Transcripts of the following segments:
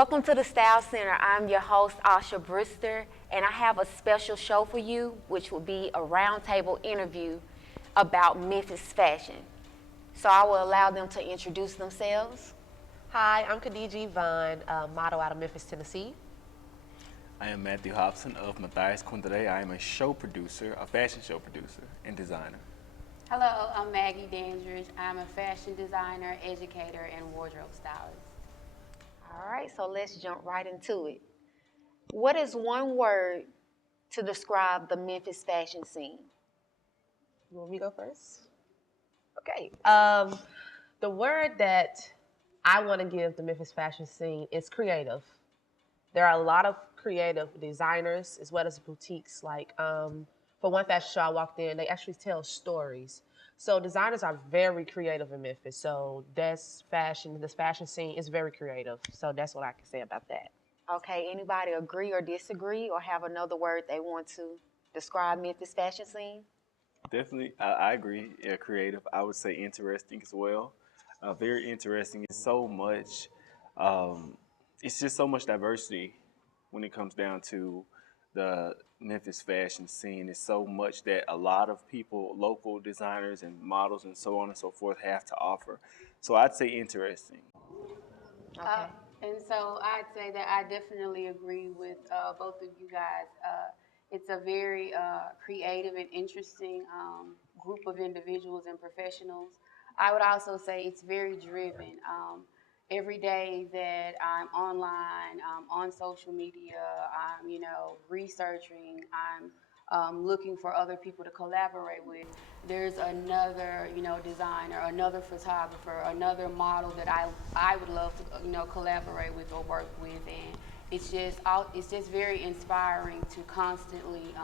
Welcome to the Style Center. I'm your host, Asha Brister, and I have a special show for you, which will be a roundtable interview about Memphis fashion. So I will allow them to introduce themselves. Hi, I'm Khadija Vaughn, model out of Memphis, Tennessee. I am Matthew Hobson of Matthias Quindere. I am a show producer, a fashion show producer, and designer. Hello, I'm Maggie Dandridge. I'm a fashion designer, educator, and wardrobe stylist. All right, so let's jump right into it. What is one word to describe the Memphis fashion scene? You want me to go first? Okay. The word that I want to give the Memphis fashion scene is creative. There are a lot of creative designers as well as boutiques. Like for one fashion show I walked in, they actually tell stories. So designers are very creative in Memphis. So this fashion scene is very creative. So that's what I can say about that. Okay, anybody agree or disagree or have another word they want to describe Memphis fashion scene? Definitely, I agree. Yeah, creative. I would say interesting as well. Very interesting. It's so much. Um, it's just so much diversity when it comes down to the Memphis fashion scene. It's so much that a lot of people, local designers and models and so on and so forth, have to offer. So I'd say interesting. Okay. And so I'd say that I definitely agree with both of you guys. It's a very creative and interesting group of individuals and professionals. I would also say it's very driven. Every day that I'm online, on social media, I'm, researching, I'm looking for other people to collaborate with. There's another, designer, another photographer, another model that I would love to, collaborate with or work with, and it's just very inspiring to constantly,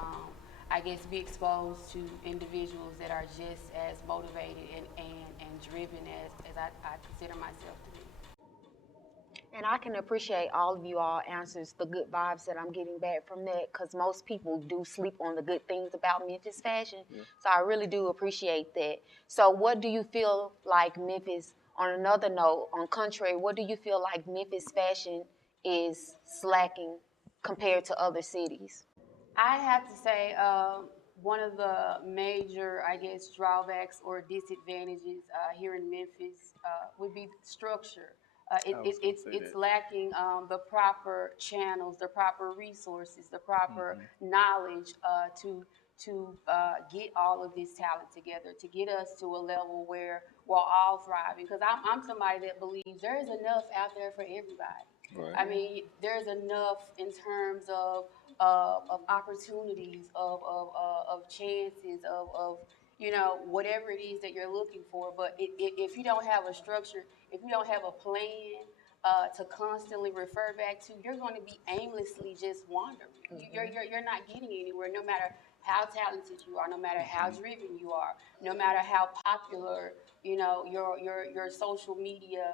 I guess, be exposed to individuals that are just as motivated and driven as I consider myself to be. And I can appreciate all of you all answers, the good vibes that I'm getting back from that, because most people do sleep on the good things about Memphis fashion. Yeah. So I really do appreciate that. So what do you feel like Memphis, on another note, on contrary, what do you feel like Memphis fashion is slacking compared to other cities? I have to say, one of the major, I guess, drawbacks or disadvantages here in Memphis would be structure. It's lacking the proper channels, the proper resources, the proper knowledge to get all of this talent together, to get us to a level where we're all thriving. Because I'm somebody that believes there is enough out there for everybody. Right. I mean, there's enough in terms of opportunities, of chances, of whatever it is that you're looking for. But if you don't have a structure, if you don't have a plan to constantly refer back to, you're going to be aimlessly just wandering. You're not getting anywhere, no matter how talented you are, no matter how driven you are, no matter how popular your social media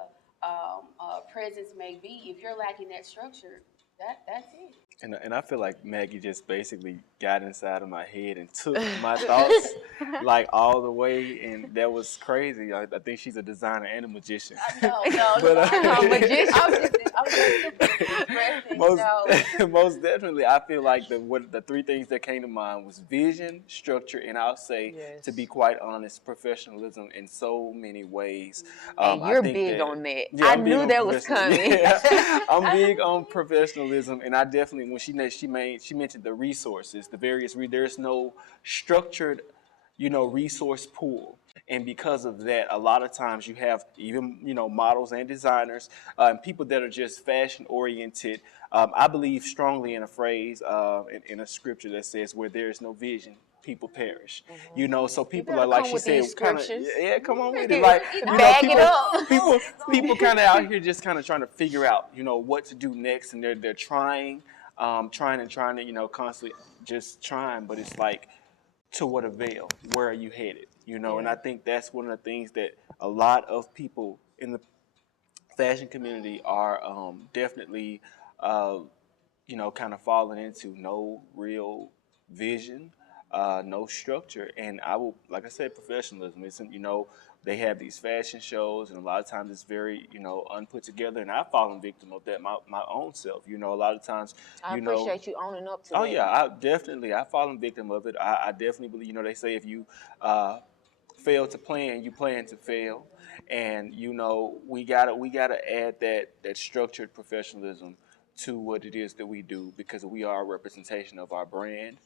presence may be. If you're lacking that structure, that's it. And I feel like Maggie just basically got inside of my head and took my thoughts like all the way, and that was crazy. I think she's a designer and a magician. No, but I'm a magician. I'm just expressing. Most definitely, I feel like the three things that came to mind was vision, structure, and I'll say, to be quite honest, professionalism in so many ways. And you're big on that. Yeah, I knew that was coming. Yeah, I'm big on professionalism, and I definitely, when she mentioned the resources, the various there's no structured, resource pool. And because of that, a lot of times you have even, models and designers and people that are just fashion oriented. I believe strongly in a phrase, in a scripture that says, where there is no vision, people perish. So people are, like she said, kind of, yeah, come on with it. Like, bag it up. People kind of out here just kind of trying to figure out, what to do next, and they're trying to, constantly just trying, but it's like, to what avail? Where are you headed? And I think that's one of the things that a lot of people in the fashion community are definitely, kind of falling into. No real vision, no structure, and I will, like I said, professionalism. It's, they have these fashion shows, and a lot of times it's very, unput together. And I've fallen victim of that my own self. A lot of times, I appreciate you owning up to oh that. yeah, I've fallen victim of it. I definitely believe, they say if you fail to plan, you plan to fail. And we gotta add that structured professionalism to what it is that we do, because we are a representation of our brand.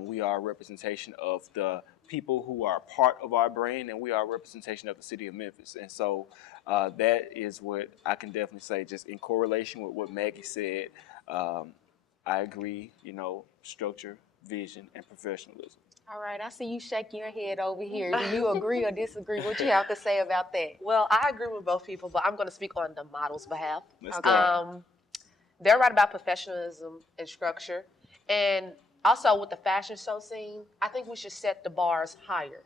We are a representation of the people who are part of our brand, and we are a representation of the city of Memphis. And so that is what I can definitely say, just in correlation with what Maggie said. I agree, structure, vision, and professionalism. All right, I see you shaking your head over here. Do you agree or disagree? What you have to say about that? Well, I agree with both people, but I'm going to speak on the model's behalf. Let's go. They're right about professionalism and structure. And also with the fashion show scene, I think we should set the bars higher,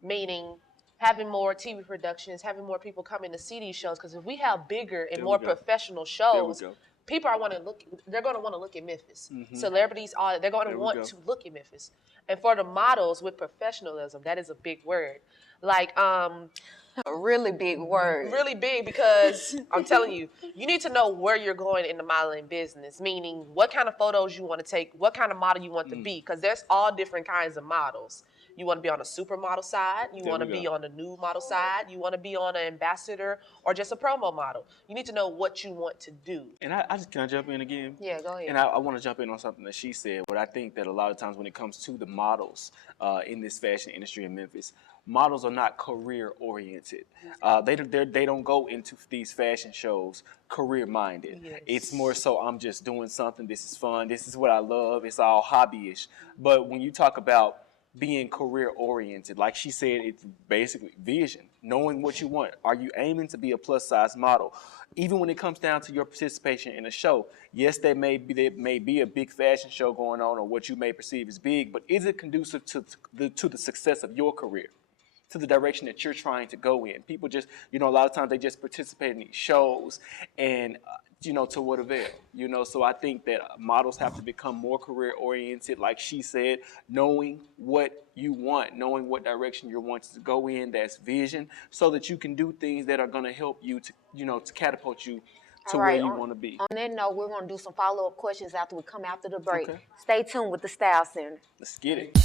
meaning having more TV productions, having more people coming to see these shows. Because if we have bigger and more professional shows, people are they're going to want to look at Memphis. Celebrities they're going to want to look at Memphis. And for the models with professionalism, that is a big word. Like, A really big word. really big, because I'm telling you, you need to know where you're going in the modeling business, meaning what kind of photos you want to take, what kind of model you want to be, because there's all different kinds of models. You want to be on a supermodel side, you want to be on the new model side, you want to be on an ambassador or just a promo model. You need to know what you want to do. And can I jump in again? Yeah, go ahead. And I want to jump in on something that she said. But I think that a lot of times when it comes to the models in this fashion industry in Memphis, models are not career oriented. They don't go into these fashion shows career minded. Yes. It's more so, I'm just doing something. This is fun. This is what I love. It's all hobbyish. But when you talk about being career oriented, like she said, it's basically vision, knowing what you want. Are you aiming to be a plus size model? Even when it comes down to your participation in a show, yes, there may be a big fashion show going on, or what you may perceive as big, but is it conducive to the success of your career, to the direction that you're trying to go in? People just, a lot of times they just participate in these shows, and to what avail? So I think that models have to become more career oriented, like she said, knowing what you want, knowing what direction you're wanting to go in. That's vision, so that you can do things that are going to help you to, to catapult you to where you want to be. On that note, we're going to do some follow-up questions after we come after the break. Okay. Stay tuned with the Style Center. Let's get it.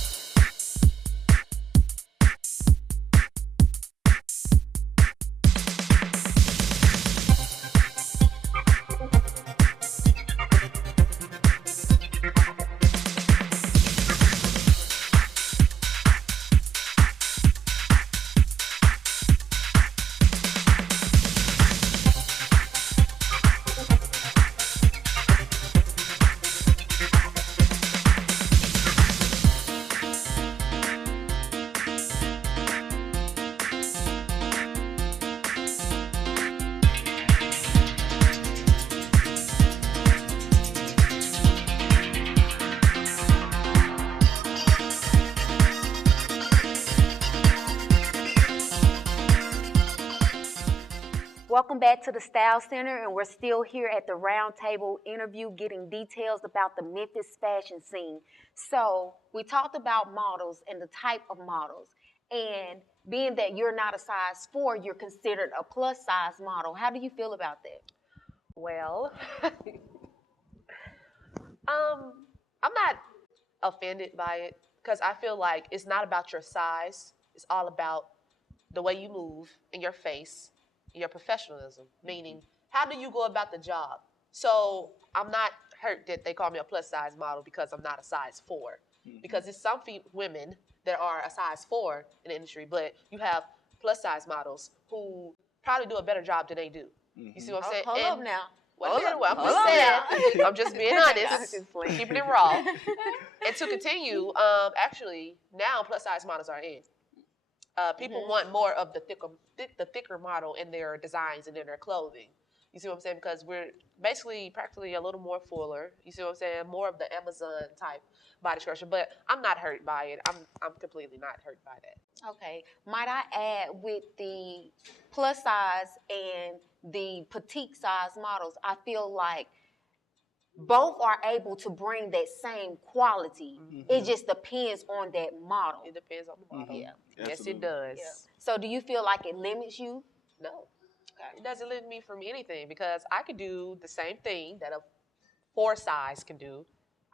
Welcome back to the Style Center, and we're still here at the Roundtable interview getting details about the Memphis fashion scene. So we talked about models and the type of models, and being that you're not a size 4, you're considered a plus size model. How do you feel about that? Well, I'm not offended by it, because I feel like it's not about your size. It's all about the way you move in your face, your professionalism, meaning how do you go about the job? So I'm not hurt that they call me a plus size model because I'm not a size 4. Because there's some women that are a size 4 in the industry, but you have plus size models who probably do a better job than they do. You see what I'm saying? Hold up now. I'm just being honest, keeping it raw. And to continue, actually, now plus size models are in. People want more of the thicker model in their designs and in their clothing. You see what I'm saying? Because we're basically practically a little more fuller. You see what I'm saying? More of the Amazon type body structure. But I'm not hurt by it. I'm completely not hurt by that. Okay. Might I add, with the plus size and the petite size models, I feel like both are able to bring that same quality. It just depends on that model. It depends on the model. Yeah. Yes, it does. Yeah. So do you feel like it limits you? No, it doesn't limit me from anything because I could do the same thing that a 4 size can do.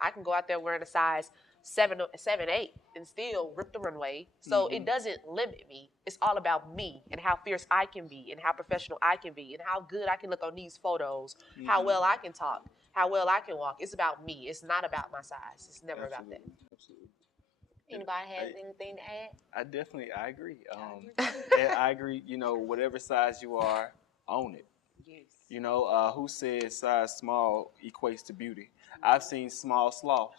I can go out there wearing a size 7, 8, and still rip the runway. So it doesn't limit me. It's all about me and how fierce I can be and how professional I can be and how good I can look on these photos, how well I can talk, how well I can walk. It's about me. It's not about my size. It's never about that. Absolutely. Anybody has anything to add? I agree. And I agree. You know, whatever size you are, own it. Yes. You know, who says size small equates to beauty? I've seen small sloth.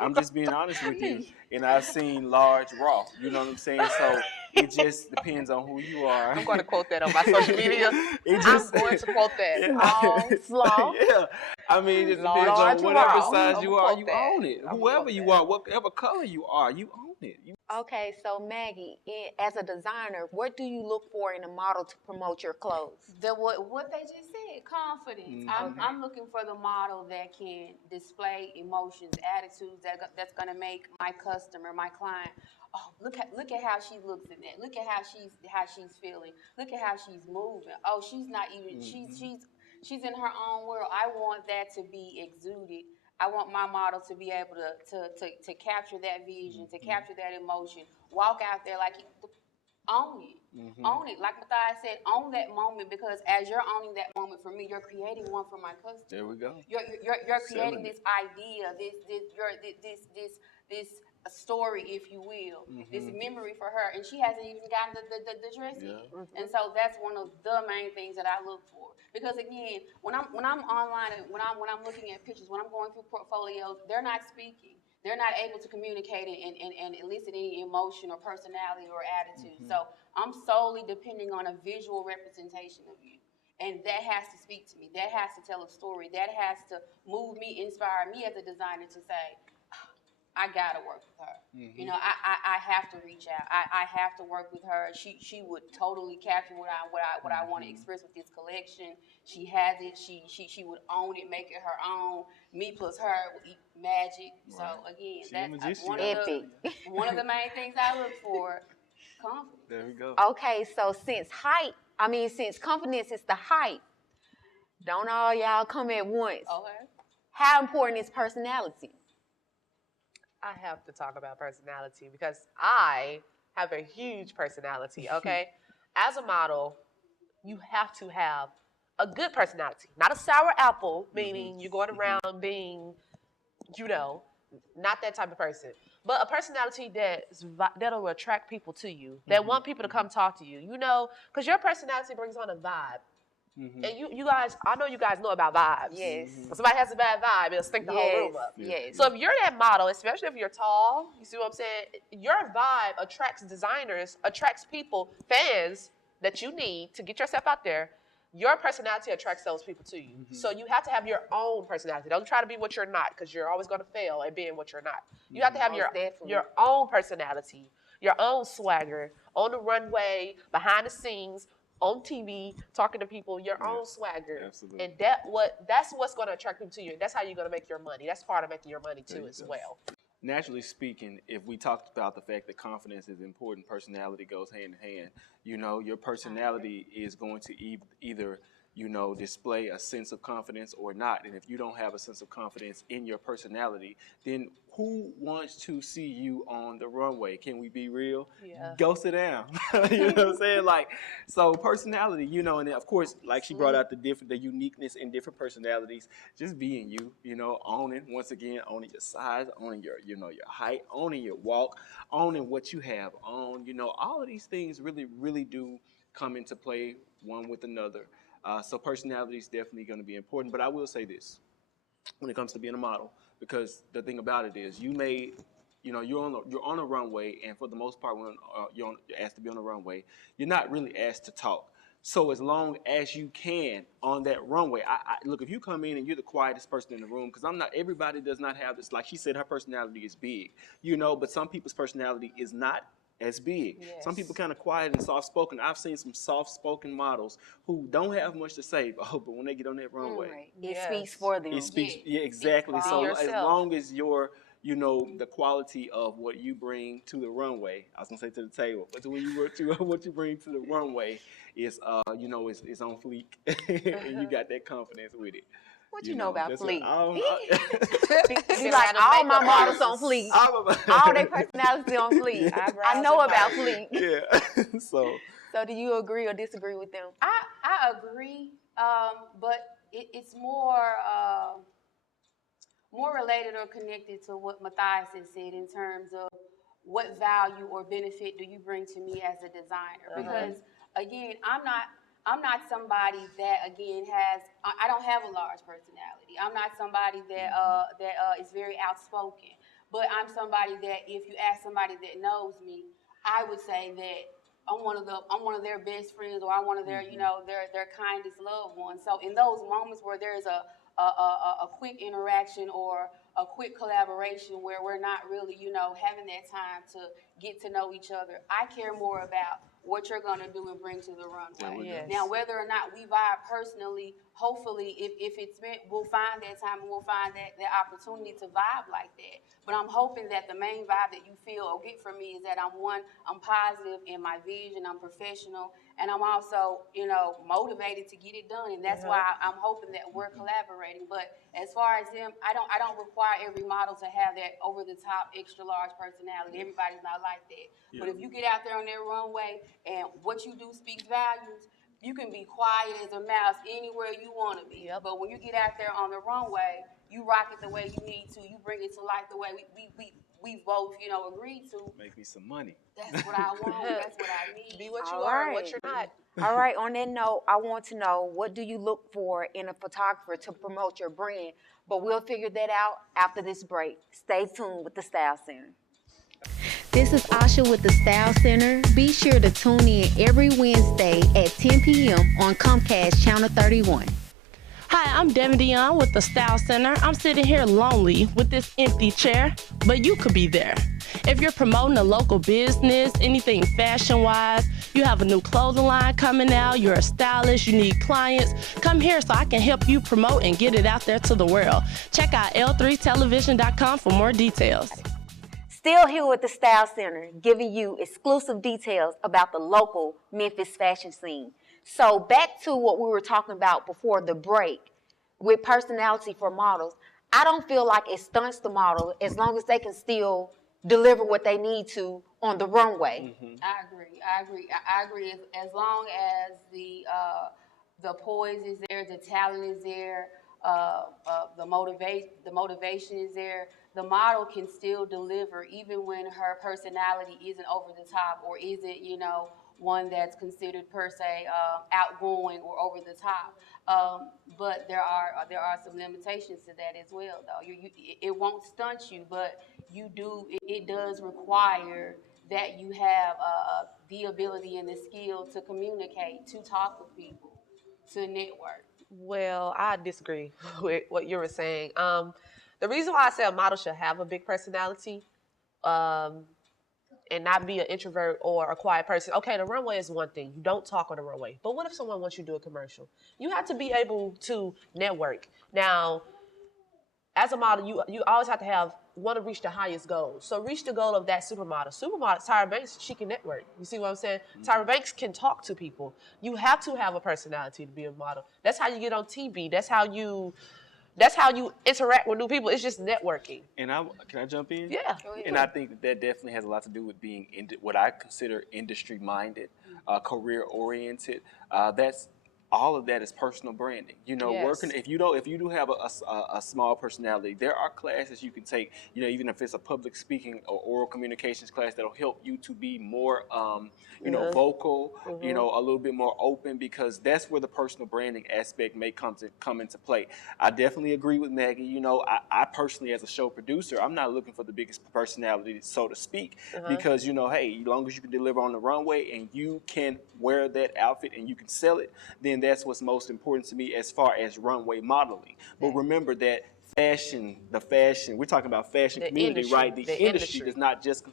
I'm just being honest with you. And I've seen large raw. You know what I'm saying? So it just depends on who you are. I'm going to quote that on my social media. I'm going to quote that. Sloth. Yeah. I mean, it just depends Large on whatever raw. size you are, you that. own it. Whoever you are, whatever color you are, you own it. Okay, so Maggie, as a designer, what do you look for in a model to promote your clothes? What they just said, confidence. I'm looking for the model that can display emotions, attitudes that's gonna make my customer, my client, oh, look at how she looks in that. Look at how she's feeling. Look at how she's moving. Oh, she's not even she's in her own world. I want that to be exuded. I want my model to be able to capture that vision, to capture that emotion, walk out there like own it. Own it. Like Matthias said, own that moment, because as you're owning that moment for me, you're creating one for my customer. There we go. You're creating this idea, this a story, if you will, this memory for her, and she hasn't even gotten the dress yet. And so that's one of the main things that I look for. Because again, when I'm online and when I'm looking at pictures, when I'm going through portfolios, they're not speaking. They're not able to communicate and elicit any emotion or personality or attitude. So I'm solely depending on a visual representation of you. And that has to speak to me. That has to tell a story. That has to move me, inspire me as a designer to say, I gotta work with her. You know, I have to reach out. I have to work with her. She would totally capture what I want to express with this collection. She has it. She would own it, make it her own. Me plus her would eat magic. So again, that's one of the main things I look for. Confidence. There we go. Okay, so since confidence is the height, don't all y'all come at once. Okay. How important is personality? I have to talk about personality because I have a huge personality, okay? As a model, you have to have a good personality, not a sour apple, meaning you're going around being, not that type of person, but a personality that'll attract people to you, that want people to come talk to you, because your personality brings on a vibe. And you guys, I know you guys know about vibes. Yes. When somebody has a bad vibe, it'll stink the whole room up. Yes. So if you're that model, especially if you're tall, you see what I'm saying? Your vibe attracts designers, attracts people, fans that you need to get yourself out there. Your personality attracts those people to you. So you have to have your own personality. Don't try to be what you're not, because you're always going to fail at being what you're not. You have to have your own personality, your own swagger on the runway, behind the scenes, on TV, talking to people, your own swagger. Absolutely. And that's what's going to attract them to you. That's how you're going to make your money. That's part of making your money too as well. Naturally speaking, if we talked about the fact that confidence is important, personality goes hand in hand. Your personality is going to either display a sense of confidence or not. And if you don't have a sense of confidence in your personality, then who wants to see you on the runway? Can we be real? Yeah. Go sit down. You know what I'm saying? So personality, and of course, like she brought out the uniqueness in different personalities, just being you, owning your size, owning your height, owning your walk, owning what you have on, all of these things really, really do come into play one with another. So personality is definitely going to be important. But I will say this when it comes to being a model, because the thing about it is you're on a runway, and for the most part when you're asked to be on a runway, you're not really asked to talk. So as long as you can on that runway, look, if you come in and you're the quietest person in the room, because everybody does not have this, like she said, her personality is big, but some people's personality is not as big. Yes. Some people kind of quiet and soft-spoken. I've seen some soft-spoken models who don't have much to say, but when they get on that runway, it speaks for them. It speaks, yeah, exactly. So as long as your you know, the quality of what you bring to the runway. I was gonna say to the table, but when you what you bring to the runway is, you know, is on fleek, and you got that confidence with it. What you know about That's fleek? Be Been like around them all my makeup models on artists. fleek. I'm All their personality on fleek. Yeah. I Eyebrows know and about hearts. fleek. Yeah. So do you agree or disagree with them? I agree, but it's more related or connected to what Matthias has said in terms of what value or benefit do you bring to me as a designer? Because again, I'm not somebody that again I don't have a large personality. I'm not somebody that is very outspoken. But I'm somebody that if you ask somebody that knows me, I would say that I'm one of their best friends, or I'm one of their their kindest loved ones. So in those moments where there's a quick interaction or a quick collaboration where we're not really, having that time to get to know each other, I care more about what you're going to do and bring to the runway. Yes. Now, whether or not we vibe personally, hopefully, if it's meant, we'll find that time and we'll find that opportunity to vibe like that. But I'm hoping that the main vibe that you feel or get from me is that I'm positive in my vision, I'm professional, and I'm also, motivated to get it done. And that's why I'm hoping that we're collaborating. But as far as them, I don't require every model to have that over the top, extra large personality. Everybody's not like that. Yeah. But if you get out there on that runway and what you do speaks values, you can be quiet as a mouse anywhere you want to be. Yep. But when you get out there on the runway, you rock it the way you need to. You bring it to life the way we both, agreed to. Make me some money. That's what I want. That's what I need. Be what you All are and right. what you're not. All right, on that note, I want to know, what do you look for in a photographer to promote your brand? But we'll figure that out after this break. Stay tuned with the Style Center. This is Asha with the Style Center. Be sure to tune in every Wednesday at 10 p.m. on Comcast Channel 31. Hi, I'm Devin Dion with the Style Center. I'm sitting here lonely with this empty chair, but you could be there. If you're promoting a local business, anything fashion-wise, you have a new clothing line coming out, you're a stylist, you need clients, come here so I can help you promote and get it out there to the world. Check out l3television.com for more details. Still here with the Style Center, giving you exclusive details about the local Memphis fashion scene. So back to what we were talking about before the break with personality for models. I don't feel like it stunts the model as long as they can still deliver what they need to on the runway. Mm-hmm. I agree. As long as the poise is there, the talent is there, the motivation is there, the model can still deliver even when her personality isn't over the top or isn't, one that's considered per se outgoing or over the top. But there are some limitations to that as well, though. It won't stunt you, but it does require that you have the ability and the skill to communicate, to talk with people, to network. Well, I disagree with what you were saying. The reason why I say a model should have a big personality, and not be an introvert or a quiet person. Okay, the runway is one thing. You don't talk on the runway. But what if someone wants you to do a commercial? You have to be able to network. Now, as a model, you always have to want to reach the highest goals. So reach the goal of that supermodel. Supermodel, Tyra Banks, she can network. You see what I'm saying? Mm-hmm. Tyra Banks can talk to people. You have to have a personality to be a model. That's how you get on TV. That's how you interact with new people. It's just networking. And can I jump in? Yeah. And I think that definitely has a lot to do with being what I consider industry-minded, career-oriented. That's all of that is personal branding. Yes. Working if you do have a small personality, there are classes you can take. Even if it's a public speaking or oral communications class that'll help you to be more, vocal. Mm-hmm. A little bit more open, because that's where the personal branding aspect may come into play. I definitely agree with Maggie. I personally, as a show producer, I'm not looking for the biggest personality, so to speak, because hey, as long as you can deliver on the runway and you can wear that outfit and you can sell it, then that's what's most important to me as far as runway modeling. But remember that the fashion, we're talking about fashion The community, industry, right? The the industry industry. does not just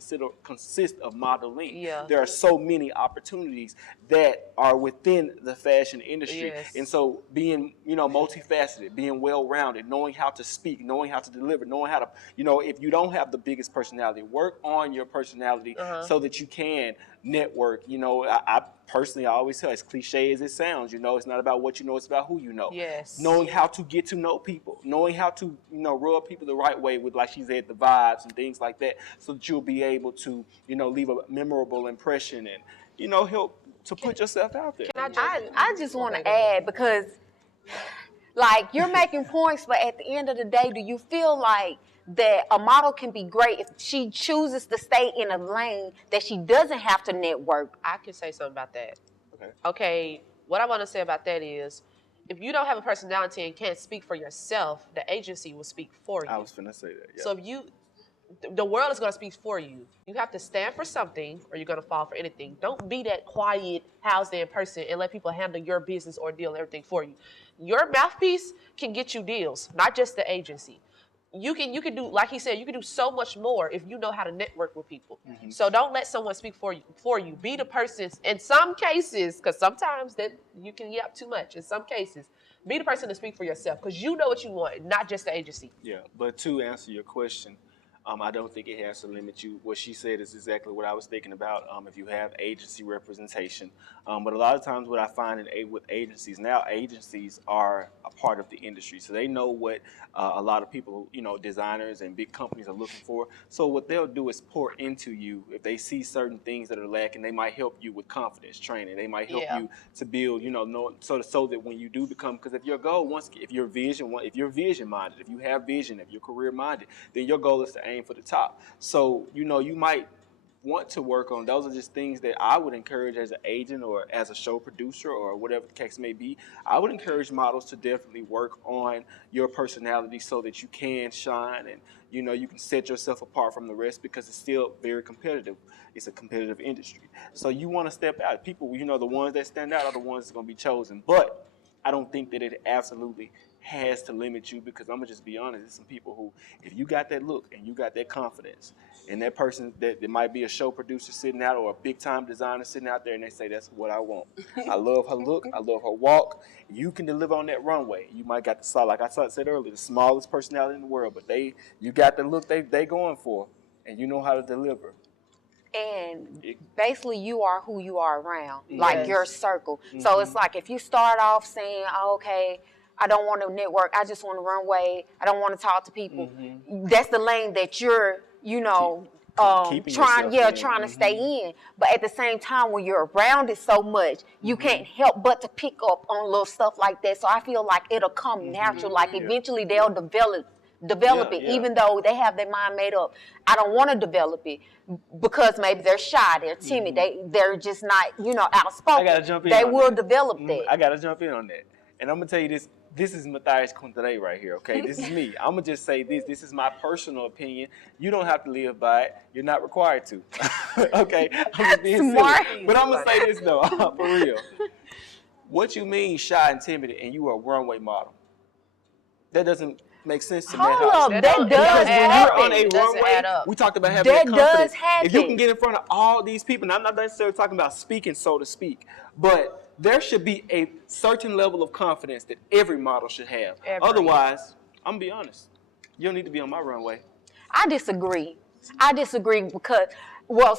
consist of modeling. Yeah. There are so many opportunities that are within the fashion industry. Yes. And so being, multifaceted, being well-rounded, knowing how to speak, knowing how to deliver, knowing how to, if you don't have the biggest personality, work on your personality so that you can network. I personally, I always tell, as cliche as it sounds, it's not about what you know, it's about who you know. Yes. Knowing how to get to know people, knowing how to, rub people the right way with, like she said, the vibes and things like that, so that you'll be able to, leave a memorable impression and, help to put yourself out there. Can I jump in? I just want to Okay, go ahead. add, because like you're making points, but at the end of the day, do you feel like that a model can be great if she chooses to stay in a lane that she doesn't have to network? I can say something about that. Okay. Okay, what I want to say about that is, if you don't have a personality and can't speak for yourself, the agency will speak for you. I was finna say that. Yeah. So if the world is going to speak for you. You have to stand for something, or you're going to fall for anything. Don't be that quiet, housed-in person and let people handle your business or deal everything for you. Your mouthpiece can get you deals, not just the agency. You can do, like he said, you can do so much more if you know how to network with people. Mm-hmm. So don't let someone speak for you. Be the person. In some cases, because sometimes that you can yap too much. In some cases, be the person to speak for yourself, because you know what you want, not just the agency. Yeah, but to answer your question, I don't think it has to limit you. What she said is exactly what I was thinking about. If you have agency representation, but a lot of times what I find with agencies now, agencies are a part of the industry, so they know what a lot of people, designers and big companies are looking for. So what they'll do is pour into you. If they see certain things that are lacking, they might help you with confidence training. They might help you to build, so that when you do become, because if your goal, if you're vision minded, if you have vision, if you're career minded, then your goal is to aim for the top. So, you might want to work on. Those are just things that I would encourage as an agent or as a show producer or whatever the case may be. I would encourage models to definitely work on your personality so that you can shine and, you can set yourself apart from the rest, because it's still very competitive. It's a competitive industry. So you want to step out. People, the ones that stand out are the ones that's going to be chosen. But I don't think that it absolutely has to limit you, because I'm going to just be honest, there's some people who, if you got that look and you got that confidence, and that person that might be a show producer sitting out or a big time designer sitting out there, and they say, that's what I want. I love her look. I love her walk. You can deliver on that runway. You might got like I said earlier, the smallest personality in the world, but you got the look they going for, and you know how to deliver. And basically, you are who you are around, Yes. like your circle. Mm-hmm. So it's like, if you start off saying, okay, I don't want to network, I just want to runway, I don't want to talk to people. Mm-hmm. That's the lane that you're, trying to stay in. But at the same time, when you're around it so much, you can't help but to pick up on little stuff like that. So I feel like it'll come natural. Like eventually they'll develop it, even though they have their mind made up. I don't want to develop it because maybe they're shy, they're timid, they're just not, outspoken. I gotta jump in. They will develop that. I gotta jump in on that, and I'm gonna tell you this. This is Matthias Contere right here, okay? This is me. I'm gonna just say this. This is my personal opinion. You don't have to live by it. You're not required to. Okay? I'm just being smart. silly. But I'm gonna say this though, for real. What you mean shy and timid, and you are a runway model? That doesn't make sense to me. Hold up, that does happen. When you're on a runway, we talked about having that confidence. Does happen. If you can get in front of all these people, and I'm not necessarily talking about speaking, so to speak, but there should be a certain level of confidence that every model should have. Otherwise, I'm gonna be honest, you don't need to be on my runway. I disagree because,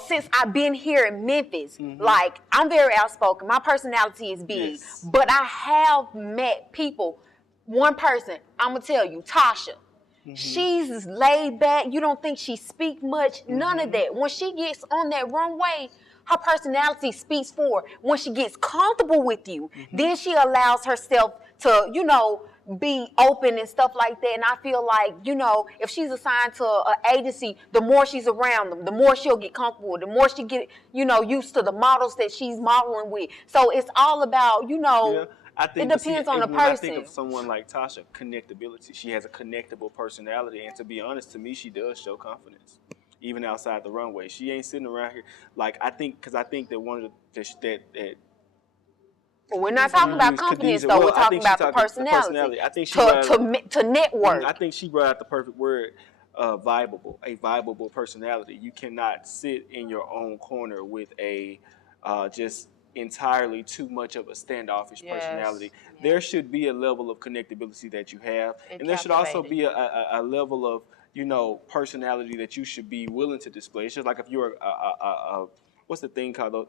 since I've been here in Memphis, like, I'm very outspoken. My personality is big, but I have met people. One person, I'm gonna tell you, Tasha. She's laid back. You don't think she speak much? None of that. When she gets on that runway, her personality speaks for her. When she gets comfortable with you, then she allows herself to, be open and stuff like that. And I feel like, if she's assigned to an agency, the more she's around them, the more she'll get comfortable, the more she get, used to the models that she's modeling with. So it's all about, I think it depends on the person. I think of someone like Tasha, connectability. She has a connectable personality, and to be honest, to me, she does show confidence, even outside the runway. She ain't sitting around here like I think that one of the But we're not talking about companies, though. We're talking about the personality. I think she to network. I think she brought out the perfect word, viable, a viable personality. You cannot sit in your own corner with a just entirely too much of a standoffish personality. There should be a level of connectability that you have, and there should also be a level of personality that you should be willing to display. It's just like if you're what's the thing called?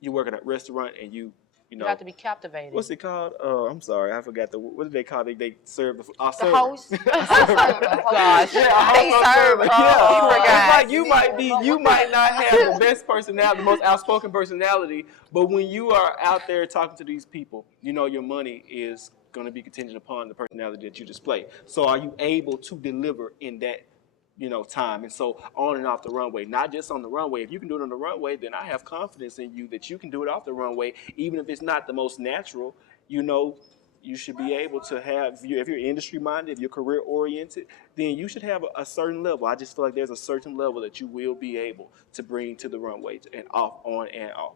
You work at a restaurant and you have to be captivating. What's it called? I'm sorry, I forgot what do they call it? They serve the host. Gosh, yeah, they serve. It's like you might not have the best personality, the most outspoken personality, but when you are out there talking to these people, your money is going to be contingent upon the personality that you display. So are you able to deliver in that time? And so on and off the runway, not just on the runway. If you can do it on the runway, then I have confidence in you that you can do it off the runway, even if it's not the most natural. You should be able to have, if you're industry minded, if you're career oriented, then you should have a certain level. I just feel like there's a certain level that you will be able to bring to the runway and on and off.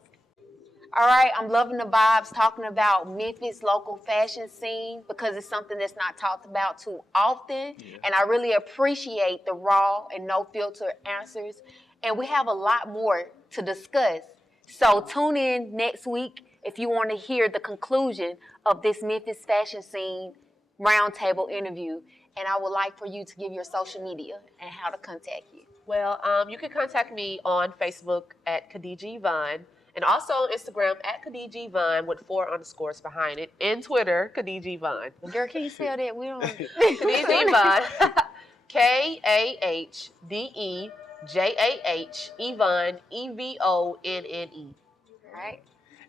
All right, I'm loving the vibes talking about Memphis local fashion scene because it's something that's not talked about too often. Yeah. And I really appreciate the raw and no filter answers. And we have a lot more to discuss. So tune in next week if you want to hear the conclusion of this Memphis fashion scene roundtable interview. And I would like for you to give your social media and how to contact you. Well, you can contact me on Facebook at Khadija Yvonne. And also on Instagram at Khadija Yvonne with 4 underscores behind it. And Twitter, Khadija Yvonne. Girl, can you spell that? We don't. Khadija Yvonne. KAHDEJAH Yvonne EVONNE. Right.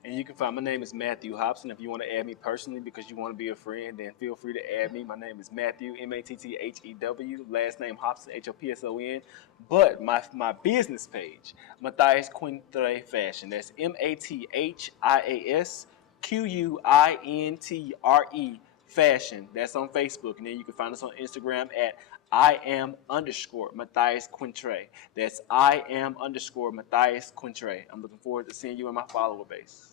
And you can find my name is Matthew Hobson. If you want to add me personally because you want to be a friend, then feel free to add me. My name is Matthew, MATTHEW. Last name Hobson, HOPSON. But my business page, Matthias Quintre Fashion. That's MATHIASQUINTRE Fashion. That's on Facebook. And then you can find us on Instagram at @Matthias Quintre. That's Matthias Quintre. I'm looking forward to seeing you in my follower base.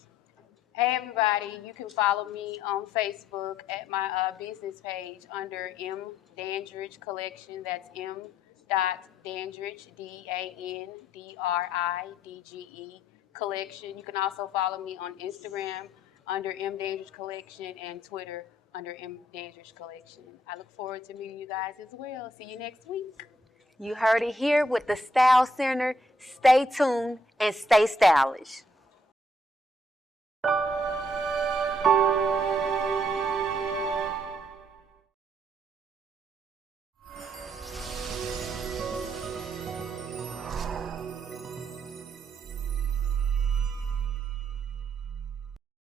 Hey everybody, you can follow me on Facebook at my business page under M Dandridge Collection. That's M.Dandridge, DANDRIDGE Collection. You can also follow me on Instagram under M Dandridge Collection and Twitter under M Dandridge Collection. I look forward to meeting you guys as well. See you next week. You heard it here with the Style Center. Stay tuned and stay stylish.